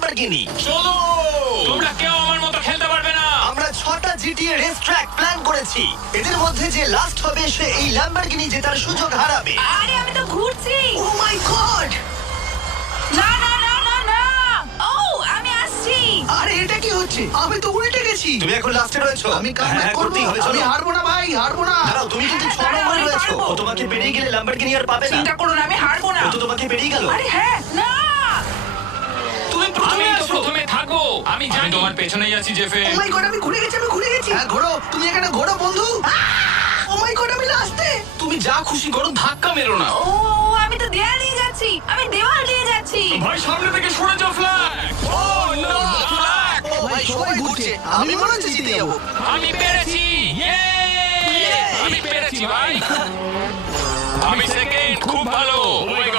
Lamborghini. চলো, তোমরা কেউ আমার মতো খেলতে পারবে না। আমরা 6টা জিটিএ রেস ট্র্যাক প্ল্যান করেছি। এদের মধ্যে যে লাস্ট হবে সে এই ল্যাম্বরগিনি জেতার সুযোগ হারাবে। আরে আমি তো ঘুরছি। ও মাই গড! না না না না না, ও আমি আসছি। আরে এটা কি হচ্ছে? আমি তো উল্টে গেছি। তুমি এখন লাস্টে রয়েছো। আমি কামব্যাক হ্যাঁ, করব। করতেই হবে, চলো। আমি হারবো না ভাই, হারবো না। দাঁড়াও, তুমি কিন্তু হ্যাঁ, 6 নম্বরে দাঁড়াও, আমি রয়েছো। পারবো। ও তোমাকে পেরিয়ে গেলে ল্যাম্বরগিনি আর পাবে না। চিন্তা করো না, আমি হারবো না। ও তো তোমাকে পেরিয়ে গেল। আরে হ্যাঁ, না। তুমি প্রথমে থাকো। আমি জানি তোমার পেছনেই আছি, জেফে। ও মাই গড, আমি ঘুরে গেছি, আমি ঘুরে গেছি। হ্যাঁ ঘোরো, তুমি এখানে ঘোরো বন্ধু। ও মাই গড, আমি লাস্টে। তুমি যা খুশি করো, ধাক্কা মেরো না। ও আমি তো দেয়াল দিয়ে যাচ্ছি, আমি দেওয়াল দিয়ে যাচ্ছি। ভাই, সামনে থেকে সরে যাও, ফ্ল্যাগ। ও নো, ফ্ল্যাগ। ও ভাই সবাই ঘুরছে, আমি মনে হচ্ছে জিতে যাবো। আমি পেরেছি। ইয়ে! আমি পেরেছি ভাই। আমি সেকেন্ড, খুব ভালো। ও মাই গড,